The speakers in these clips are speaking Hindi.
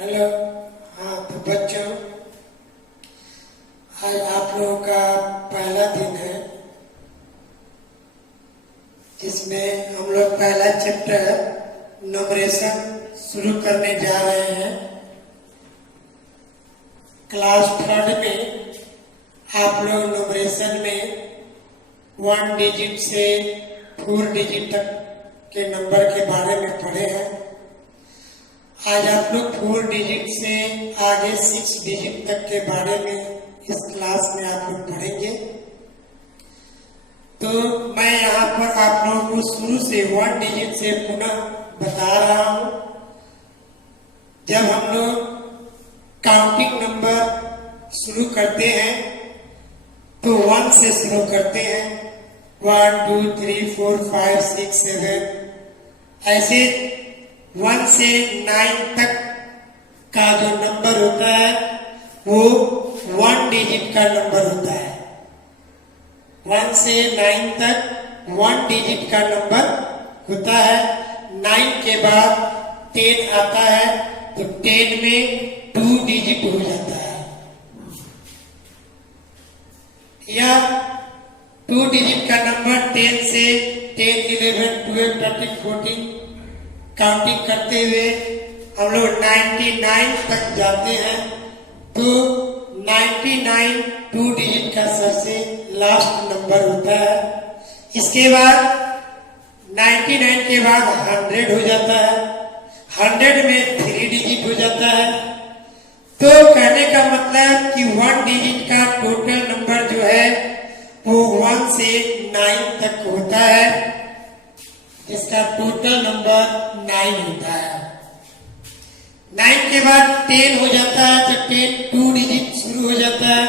हेलो। हाँ तो बच्चों, आज आप लोगों का पहला दिन है जिसमें हम लोग पहला चैप्टर न्यूमरेशन शुरू करने जा रहे हैं। क्लास थर्ड में आप लोग न्यूमरेशन में 1 डिजिट से 4 डिजिट तक के नंबर के बारे में पढ़े हैं। आज आप लोग 4 डिजिट से आगे 6 डिजिट तक के बारे में इस क्लास में आप लोग पढ़ेंगे। तो मैं यहाँ पर आप लोगों को शुरू से 1 डिजिट से पुनः बता रहा हूँ। जब हम लोग काउंटिंग नंबर शुरू करते हैं तो 1 से शुरू करते हैं। 1 2 3 4 5 6 7 ऐसे 1 से 9 तक का जो नंबर होता है वो 1 डिजिट का नंबर होता है। 1 से 9 तक 1 डिजिट का नंबर होता है। 9 के बाद 10 आता है तो 10 में 2 डिजिट हो जाता है। या 2 डिजिट का नंबर 10 से 10 11 12 13 14 काउंटिंग करते हुए हम लोग 99 तक जाते हैं। तो 99 2 डिजिट का सबसे लास्ट नंबर होता है। इसके बाद 99 के बाद 100 हो जाता है। 100 में 3 डिजिट हो जाता है। तो कहने का मतलब कि 1 डिजिट का टोटल नंबर जो है वो 1 से 9 तक होता है। इसका टोटल नंबर 9 होता है। 9 के बाद 10 हो जाता है तो 10 2 डिजिट शुरू हो जाता है।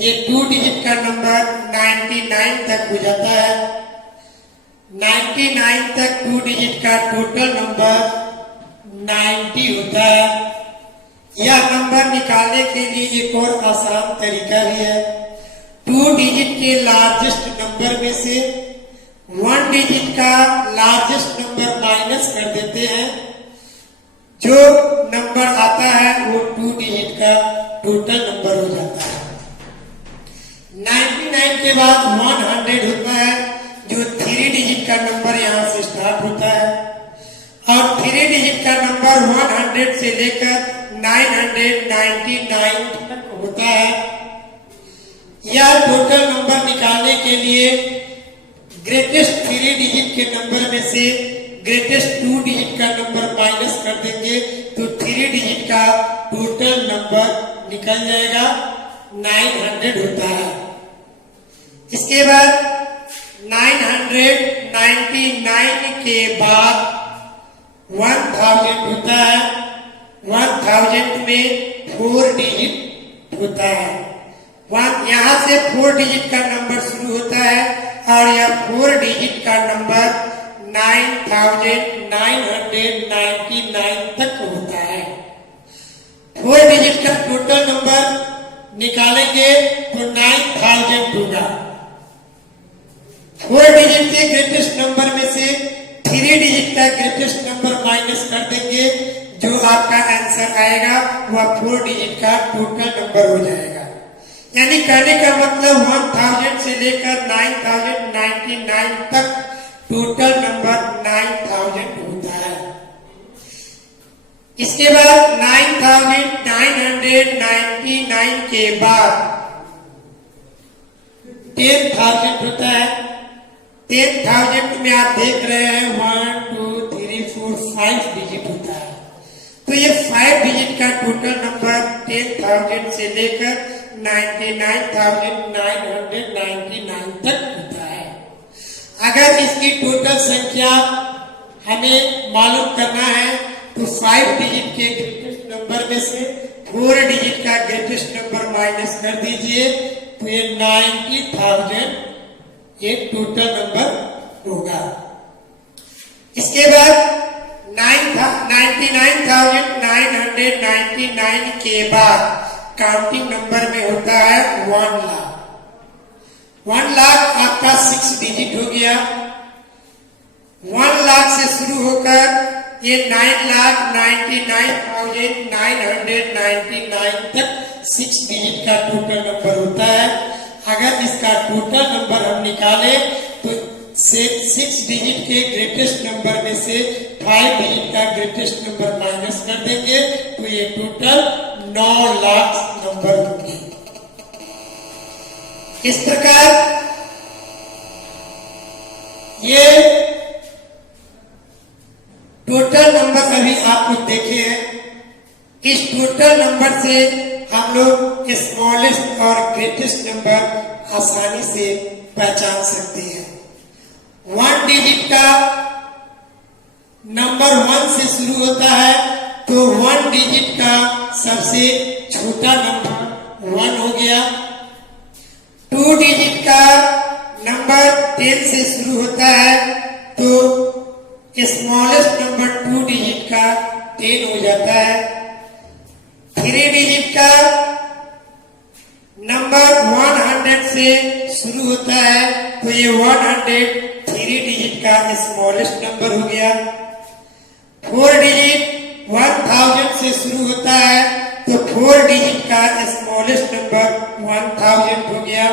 ये 2 डिजिट का नंबर 99 तक हो जाता है। 99 तक 2 डिजिट का टोटल नंबर 90 होता है। यह नंबर निकालने के लिए एक और आसान तरीका भी है। 2 डिजिट के लार्जेस्ट नंबर में से 1 डिजिट का लार्जेस्ट नंबर माइनस कर देते हैं। जो नंबर आता है वो 2 डिजिट का टोटल नंबर हो जाता है। 99 के बाद 100 होता है जो 3 डिजिट का नंबर यहाँ से स्टार्ट होता है। और 3 डिजिट का नंबर 100 से लेकर 999 तक होता है। यह टोटल नंबर निकालने के लिए ग्रेटेस्ट 3 डिजिट के नंबर में से ग्रेटेस्ट 2 डिजिट का नंबर माइनस कर देंगे तो 3 डिजिट का टोटल नंबर निकल जाएगा। 900 होता है। इसके बाद 999 के बाद 1000 होता है। 1000 में 4 डिजिट होता है। यहाँ से 4 डिजिट का नंबर शुरू होता है और यह 4 डिजिट का नंबर 9999 तक होता है। 4 डिजिट का टोटल नंबर निकालेंगे तो 9000 होगा। 4 डिजिट के ग्रेटेस्ट नंबर में से 3 डिजिट का ग्रेटेस्ट नंबर माइनस कर देंगे। जो आपका आंसर आएगा वह 4 डिजिट का टोटल नंबर हो जाएगा। यानी कहने का मतलब 1000 से लेकर 9099 तक टोटल नंबर 9000 होता है। इसके बाद 9999 के बाद 10000 होता है। 10000 में आप देख रहे हैं 1 2 3 4 5 डिजिट होता है। तो ये 5 डिजिट का टोटल नंबर 10000 से लेकर 99999 तक होता है। अगर इसकी टोटल संख्या हमें मालूम करना है तो 5 डिजिट के ग्रेटेस्ट नंबर में से 4 डिजिट का ग्रेटेस्ट नंबर माइनस कर दीजिए तो ये 90000 एक टोटल नंबर होगा। इसके बाद 99999 के बाद काउंटिंग नंबर में होता है 1 लाख। 1 लाख आपका 6 डिजिट हो गया। 1 लाख से शुरू होकर ये 9,99,999 तक 6 डिजिट का टोटल नंबर होता है। अगर इसका टोटल नंबर हम निकालें तो 6 डिजिट के ग्रेटेस्ट नंबर में से 5 डिजिट का ग्रेटेस्ट नंबर माइनस कर देंगे तो ये टोटल 9 लाख नंबर होंगे। इस प्रकार ये टोटल नंबर अभी आप लोग देखे हैं। इस टोटल नंबर से हम लोग स्मॉलेस्ट और ग्रेटेस्ट नंबर आसानी से पहचान सकते हैं। 1 डिजिट का नंबर 1 से शुरू होता है तो 1 डिजिट का सबसे छोटा नंबर 1 हो गया। 2 डिजिट का नंबर 10 से शुरू होता है तो स्मॉलेस्ट नंबर 2 डिजिट का 10 हो जाता है। 3 डिजिट का नंबर 100 से शुरू होता है तो ये 103 डिजिट का स्मॉलेस्ट नंबर हो गया। 4 डिजिट 1000 से शुरू होता है तो 4 डिजिट का स्मॉलेस्ट नंबर 1000 हो गया।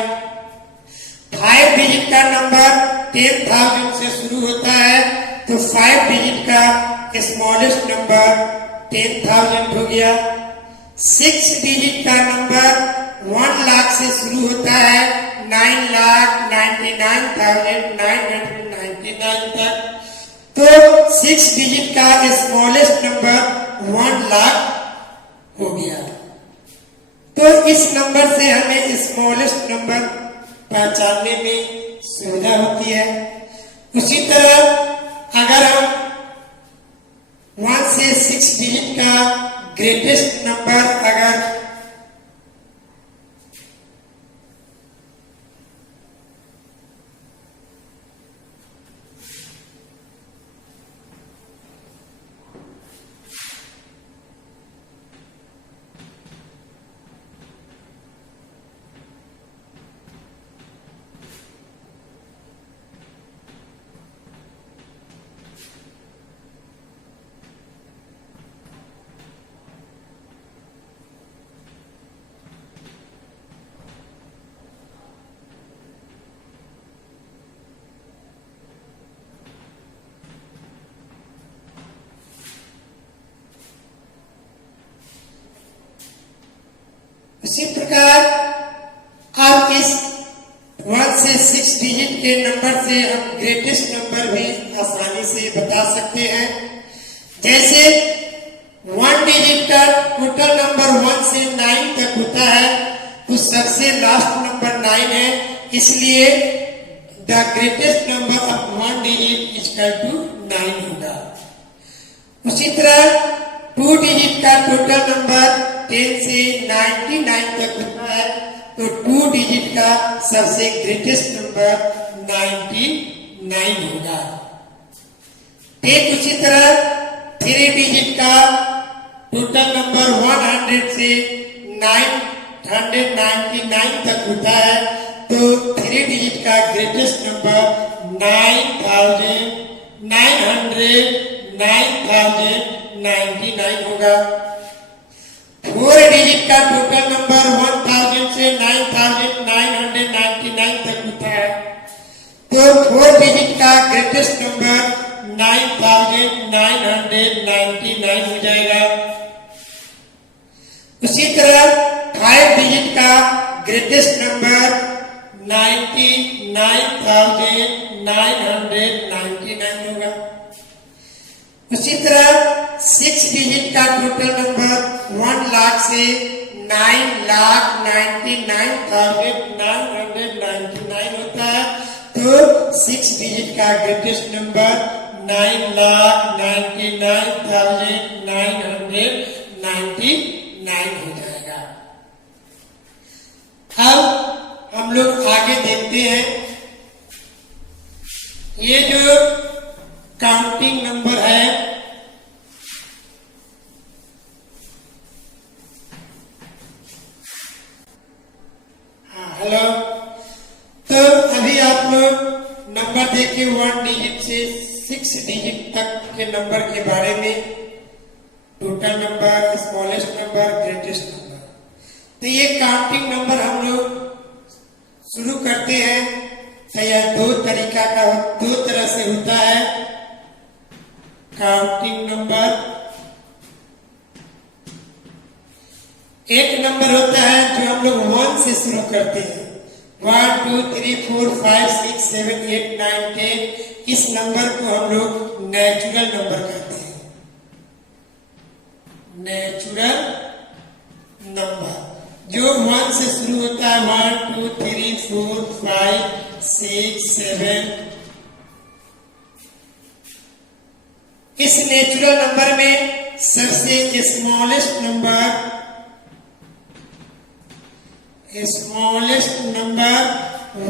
5 डिजिट का नंबर 10,000 से शुरू होता है तो 5 डिजिट का स्मॉलेस्ट नंबर 10,000 हो गया। 6 डिजिट का नंबर 1 लाख से शुरू होता है 9,99,999 तक तो 6 डिजिट का स्मॉलेस्ट नंबर 1 लाख हो गया। तो इस नंबर से हमें स्मॉलेस्ट नंबर पहचानने में सुविधा होती है। उसी तरह अगर हम 1 से 6 डिजिट का ग्रेटेस्ट नंबर अगर उसी प्रकार आप इस 1 से 6 डिजिट के नंबर से हम ग्रेटेस्ट नंबर भी आसानी से बता सकते हैं। जैसे 1 डिजिट का टोटल नंबर 1 से 9 तक होता है तो सबसे लास्ट नंबर 9 है, इसलिए the greatest number of 1 digit equal to 9 होगा। उसी तरह 2 डिजिट का टोटल नंबर 10 से 99 तक होता है तो 2 डिजिट का सबसे ग्रेटेस्ट नंबर 99 होगा। ठीक उसी तरह 3 डिजिट का टोटल नंबर 100 से 999 तक होता है तो 3 डिजिट का ग्रेटेस्ट नंबर 9,999 होगा। 4 डिजिट का टोटल नंबर 1000 से 9,999 तक होता है तो 4 डिजिट का ग्रेटेस्ट नंबर 9,999 हो जाएगा। उसी तरह 5 डिजिट का ग्रेटेस्ट नंबर 99,999 होगा। उसी तरह 6 डिजिट का टोटल नंबर 1 लाख से 9,99,999 होता है तो 6 डिजिट का ग्रेटेस्ट नंबर 9,99,999 हो जाएगा। अब हम लोग आगे देखते हैं ये जो काउंटिंग नंबर है हेलो, तो अभी आप लोग नंबर देखिए 1 डिजिट से 6 डिजिट तक के नंबर के बारे में, total number, smallest number, greatest number. तो ये काउंटिंग नंबर हम लोग शुरू करते हैं तो यह दो तरह से होता है काउंटिंग नंबर। एक नंबर होता है जो हम लोग 1 से शुरू करते हैं, 1 2 3 4 5 6 7 8 9 10। इस नंबर को हम लोग नेचुरल नंबर कहते हैं, नेचुरल नंबर जो 1 से शुरू होता है, 1 2 3 4 5 6 7। इस नेचुरल नंबर में सबसे स्मॉलेस्ट नंबर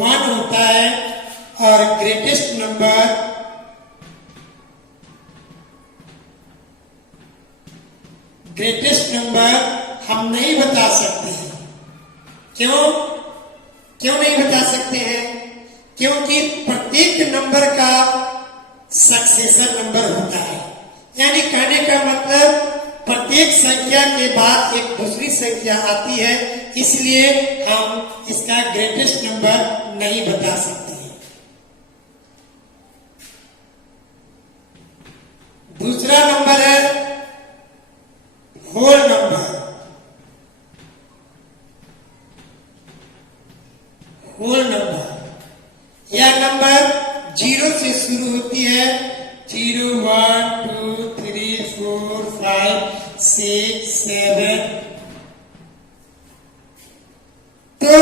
1 होता है और ग्रेटेस्ट नंबर हम नहीं बता सकते हैं। क्यों नहीं बता सकते हैं? क्योंकि प्रत्येक नंबर का सक्सेसर नंबर होता है, यानी कहने का मतलब प्रत्येक संख्या के बाद एक दूसरी संख्या आती है, इसलिए हम इसका ग्रेटेस्ट नंबर नहीं बता सकते हैं। दूसरा नंबर है होल नंबर। यह नंबर 0 से शुरू होती है, 0 1 2 3 4 5 6 7। तो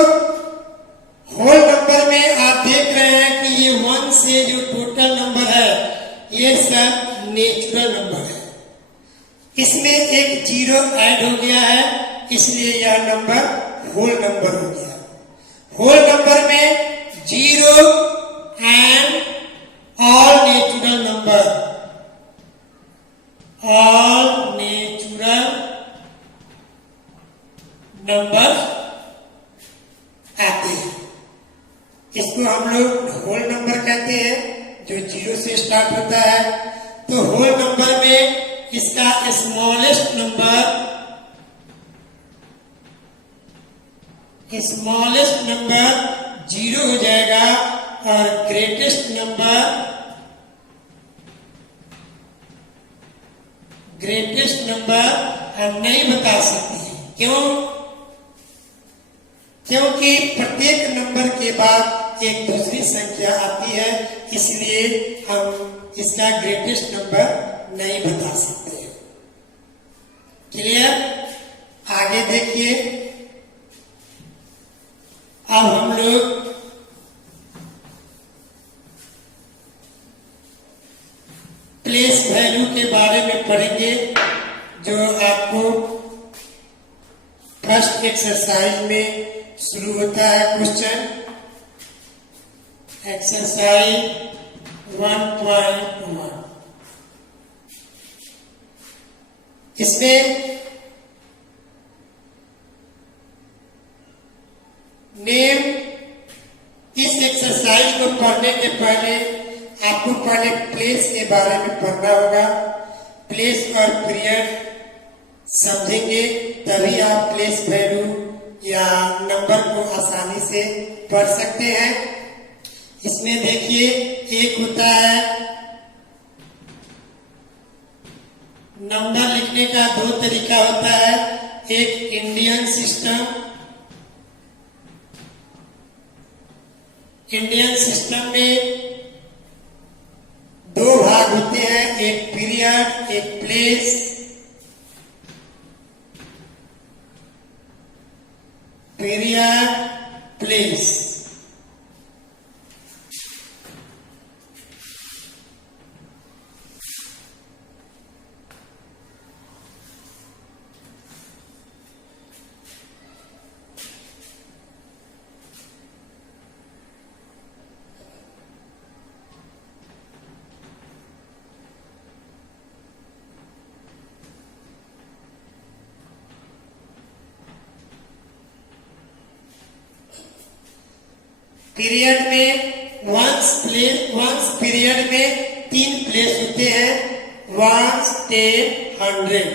होल नंबर में आप देख रहे हैं कि ये 1 से जो टोटल नंबर है ये सब नेचुरल नंबर है। इसमें एक 0 ऐड हो गया है, इसलिए यह नंबर होल नंबर हो गया। होल नंबर में 0 एंड all natural numbers आते हैं। इसको हम लोग होल नंबर कहते हैं, जो 0 से स्टार्ट होता है। तो होल नंबर में इसका स्मॉलेस्ट नंबर 0 हो जाएगा और ग्रेटेस्ट नंबर हम नहीं बता सकते हैं। क्योंकि प्रत्येक नंबर के बाद एक दूसरी संख्या आती है, इसलिए हम इसका ग्रेटेस्ट नंबर नहीं बता सकते हैं। क्लियर? आगे देखिए, अब हम लोग प्लेस वैल्यू के बारे में पढ़ेंगे, जो आपको फर्स्ट एक्सरसाइज में शुरू होता है। Question exercise 1.1। इसमें नेम, इस एक्सरसाइज को पढ़ने के पहले आपको पहले प्लेस के बारे में पढ़ना होगा। प्लेस और पीरियड समझेंगे तभी आप प्लेस वैल्यू या नंबर को आसानी से पढ़ सकते हैं। इसमें देखिए, एक होता है नंबर लिखने का 2 तरीका होता है। एक इंडियन सिस्टम में 2 भाग होते हैं, एक पीरियड, एक प्लेस। Period, place. पीरियड में वंस पीरियड में तीन प्लेस होते हैं, वंस, टेन, 100।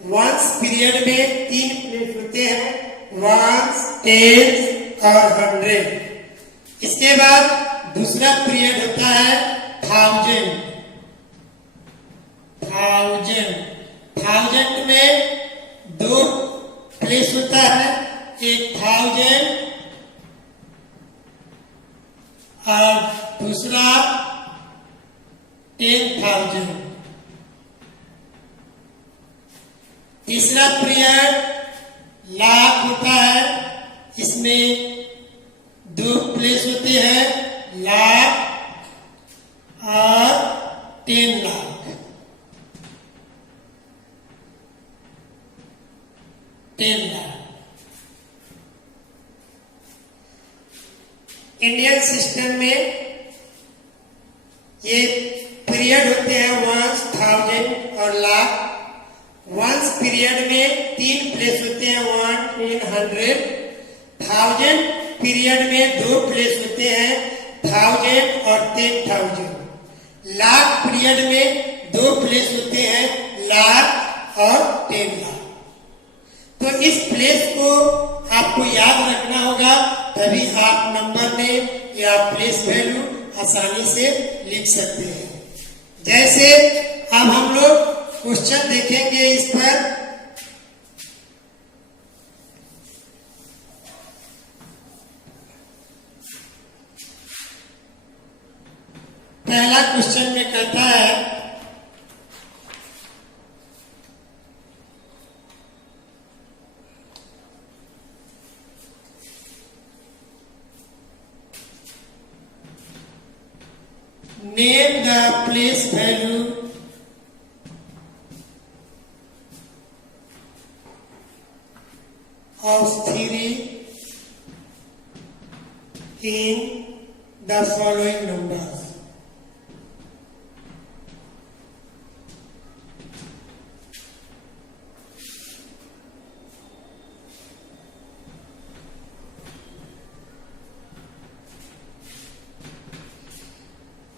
वंस पीरियड में तीन प्लेस होते हैं, वंस, टेन और 100। इसके बाद दूसरा पीरियड होता है थाउजेंड। थाउजेंड में दो प्लेस होता है, एक 1000 और दूसरा 10,000। तीसरा पीरियड लाख होता है, इसमें दो प्लेस होते हैं, लाख और 10 लाख। इंडियन सिस्टम में ये पीरियड होते हैं वंस, 1000 और लाख। वंस पीरियड में तीन प्लेस होते हैं, 1, 10, 100। 1000 पीरियड में दो प्लेस होते हैं, 1000 और 10,000। लाख पीरियड में दो प्लेस होते हैं, लाख और 10 लाख। तो इस प्लेस को आपको याद रखना होगा, तभी आप नंबर नेम या प्लेस वैल्यू आसानी से लिख सकते हैं। जैसे अब हम लोग क्वेश्चन देखेंगे इस पर। पहला क्वेश्चन में कहता है name the place value of 3 in the following numbers.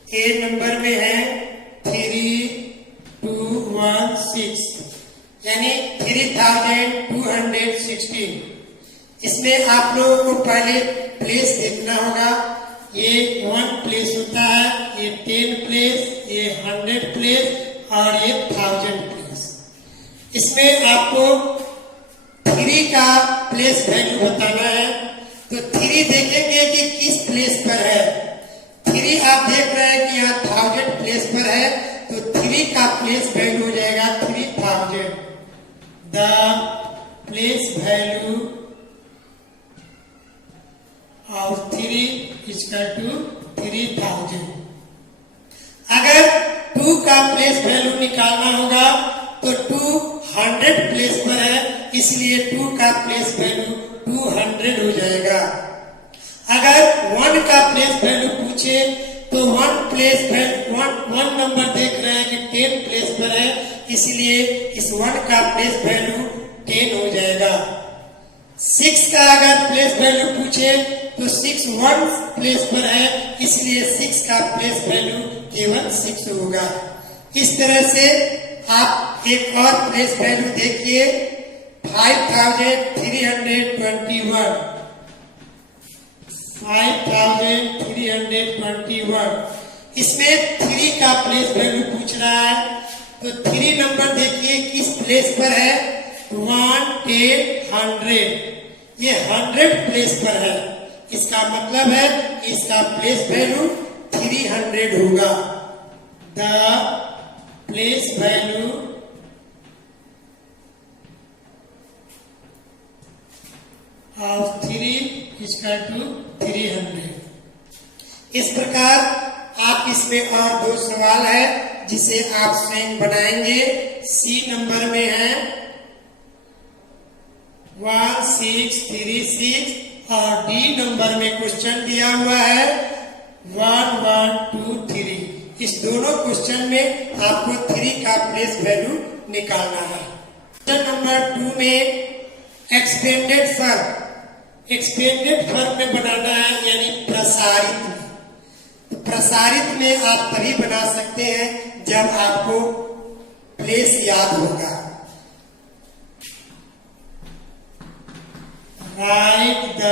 A number में है 3216, यानी 3216। इसमें आप लोगों को पहले प्लेस देखना होगा। ये 1 प्लेस होता है, ये 10 प्लेस, ये 100 प्लेस और ये 1000 प्लेस। इसमें आपको 3 का प्लेस वैल्यू बताना है। तो 3 देखेंगे कि किस प्लेस पर है। 3 आप देख रहे हैं कि यहाँ 1000 प्लेस पर है, तो 3 का प्लेस वैल्यू हो जाएगा 3000। The place value of 3 equal to 3000। अगर 2 का प्लेस वैल्यू निकालना होगा तो 2 100 प्लेस पर है, इसलिए 2 का प्लेस वैल्यू 200 हो जाएगा। अगर 1 का प्लेस वैल्यू पूछे तो 1 नंबर देख रहे हैं कि 10 प्लेस पर है, इसलिए इस 1 का प्लेस वैल्यू 10 हो जाएगा। 6 का अगर प्लेस वैल्यू पूछे तो 6 1 प्लेस पर है, इसलिए 6 का प्लेस वैल्यू केवल 6 होगा। इस तरह से आप एक और प्लेस वैल्यू देखिए, 5321। 5321, इसमें 3 का प्लेस वैल्यू पूछ रहा है। तो 3 नंबर देखिए किस प्लेस पर है, 1, 10, 100। ये 100 प्लेस पर है, इसका मतलब है इसका प्लेस वैल्यू 300 होगा। The place value of 3 equal to 300। इस प्रकार आप इसमें और 2 सवाल है जिसे आप स्वयं बनाएंगे। सी नंबर में है 1636 और डी नंबर में क्वेश्चन दिया हुआ है 1123। इस दोनों क्वेश्चन में आपको 3 का प्लेस वैल्यू निकालना है। क्वेश्चन नंबर 2 में एक्सपेंडेड फर्क में बनाना है, यानी प्रसारित में। तो प्रसारित में आप तभी बना सकते हैं जब आपको प्लेस याद होगा। Right the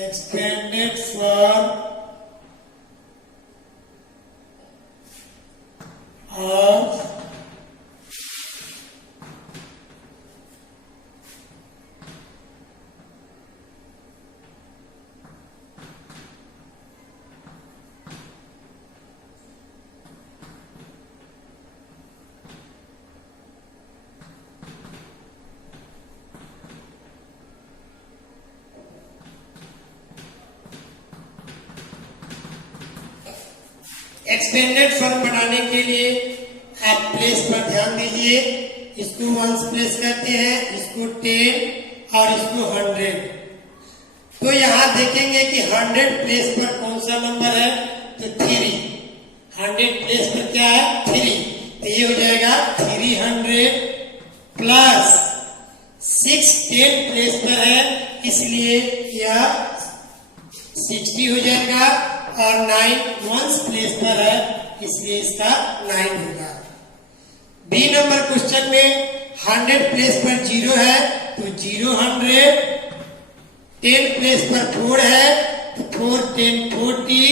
expanded form of expanded form बनाने के लिए आप प्लेस पर ध्यान दीजिए। इसको वंस प्लेस कहते हैं, इसको 10 और इसको 100। तो यहां देखेंगे कि 100 प्लेस पर कौन सा नंबर है, तो 3। 100 प्लेस पर क्या है, 3। तो ये हो जाएगा 300 प्लस 6 10 प्लेस पर है, इसलिए यह 60 हो जाएगा। और 9 वंस प्लेस पर है, इसलिए इसका 9 होगा। बी नंबर क्वेश्चन में 100 प्लेस पर 0 है, तो 0 100। 10 प्लेस पर 4 है, तो 4 10 40।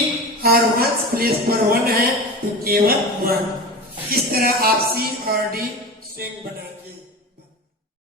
और वंस प्लेस पर 1 है, तो केवल 1। इस तरह आप सी और डी स्ट्रिंग बनाएं।